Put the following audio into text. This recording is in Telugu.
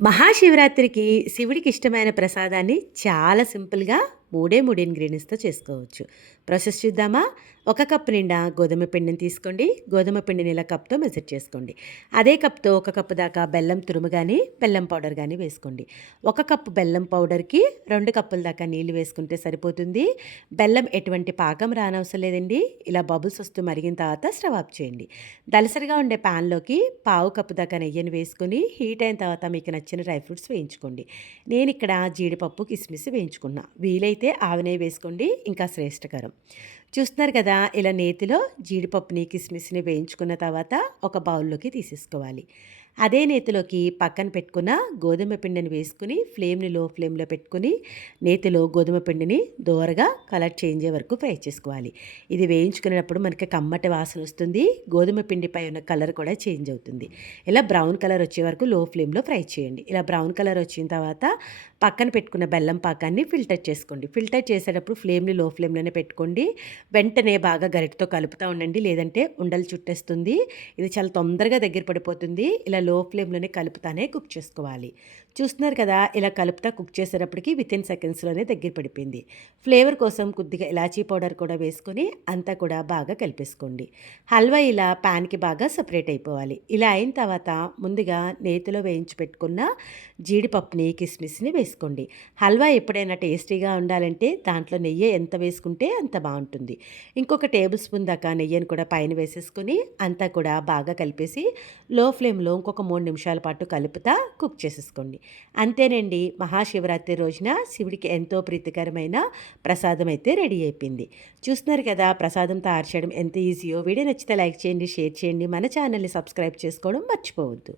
మహాశివరాత్రికి శివుడికి ఇష్టమైన ప్రసాదాన్ని చాలా సింపుల్‌గా మూడే ఇంగ్రీడియెంట్స్‌తో చేసుకోవచ్చు. ప్రాసెస్ చూద్దామా? ఒక కప్పు నిండా గోధుమ పిండిని తీసుకోండి. గోధుమ పిండిని ఇలా కప్‌తో మెజర్ చేసుకోండి. అదే కప్‌తో ఒక కప్పు దాకా బెల్లం తురుము గాని, బెల్లం పౌడర్ గాని వేసుకోండి. ఒక కప్పు బెల్లం పౌడర్‌కి 2 కప్పుల దాకా నీళ్లు వేసుకుంటే సరిపోతుంది. బెల్లం ఎటువంటి పాకం రానవసరం లేదండి. ఇలా బబుల్స్ వస్తూ మరిగిన తర్వాత స్టవ్ ఆఫ్ చేయండి. దలసరిగా ఉండే పాన్‌లోకి పావు కప్పు దాకా నెయ్యిని వేసుకొని హీట్ అయిన తర్వాత మీకు నచ్చిన డ్రై ఫ్రూట్స్ వేయించుకోండి. నేనిక్కడ జీడిపప్పు, కిస్మిస్ వేయించుకున్నా. వీలైతే ఆవ నెయ్యి వేసుకోండి, ఇంకా శ్రేష్టకరం. చూస్తున్నారు కదా, ఇలా నేతిలో జీడిపప్పుని, కిస్మిస్‌ని వేయించుకున్న తర్వాత ఒక బౌల్‌లోకి తీసేసుకోవాలి. అదే నేతిలోకి పక్కన పెట్టుకున్న గోధుమ పిండిని వేసుకొని ఫ్లేమ్‌ని లో ఫ్లేమ్‌లో పెట్టుకొని నేతిలో గోధుమ పిండిని దోరగా కలర్ చేంజ్ అయ్యే వరకు ఫ్రై చేసుకోవాలి. ఇది వేయించుకునేటప్పుడు మనకి కమ్మటి వాసన వస్తుంది. గోధుమ పిండిపై ఉన్న కలర్ కూడా చేంజ్ అవుతుంది. ఇలా బ్రౌన్ కలర్ వచ్చే వరకు లో ఫ్లేమ్‌లో ఫ్రై చేయండి. ఇలా బ్రౌన్ కలర్ వచ్చిన తర్వాత పక్కన పెట్టుకున్న బెల్లం పాకాన్ని ఫిల్టర్ చేసుకోండి. ఫిల్టర్ చేసేటప్పుడు ఫ్లేమ్‌ని లో ఫ్లేమ్‌లోనే పెట్టుకోండి. వెంటనే బాగా గరిటెతో కలుపుతూ ఉండండి, లేదంటే ఉండలు చుట్టేస్తుంది. ఇది చాలా తొందరగా దగ్గర పడిపోతుంది. ఇలా లో ఫ్లేమ్‌లోనే కలుపుతానే కుక్ చేసుకోవాలి. చూస్తున్నారు కదా, ఇలా కలుపుతా కుక్ చేసేటప్పటికి వితిన్ సెకండ్స్‌లోనే దగ్గర పడిపోయింది. ఫ్లేవర్ కోసం కొద్దిగా ఇలాచీ పౌడర్ కూడా వేసుకొని అంతా కూడా బాగా కలిపేసుకోండి. హల్వా ఇలా ప్యాన్‌కి బాగా సెపరేట్ అయిపోవాలి. ఇలా అయిన తర్వాత ముందుగా నేతిలో వేయించి పెట్టుకున్న జీడిపప్పుని, కిస్మిస్‌ని వేసుకోండి. హల్వా ఎప్పుడైనా టేస్టీగా ఉండాలంటే దాంట్లో నెయ్యి ఎంత వేసుకుంటే అంత బావుంటుంది. ఇంకొక టేబుల్ స్పూన్ దాకా నెయ్యిని కూడా పైన వేసేసుకొని అంతా కూడా బాగా కలిపేసి లో ఫ్లేమ్‌లో ఇంకొక 3 నిమిషాల పాటు కలుపుతా కుక్ చేసేసుకోండి. అంతేనండి, మహాశివరాత్రి రోజున శివుడికి ఎంతో ప్రీతికరమైన ప్రసాదం అయితే రెడీ అయిపోయింది. చూస్తున్నారు కదా, ప్రసాదం తయారు చేయడం ఎంత ఈజీయో. వీడియో నచ్చితే లైక్ చేయండి, షేర్ చేయండి. మన ఛానల్‌ని సబ్స్క్రైబ్ చేసుకోవడం మర్చిపోవద్దు.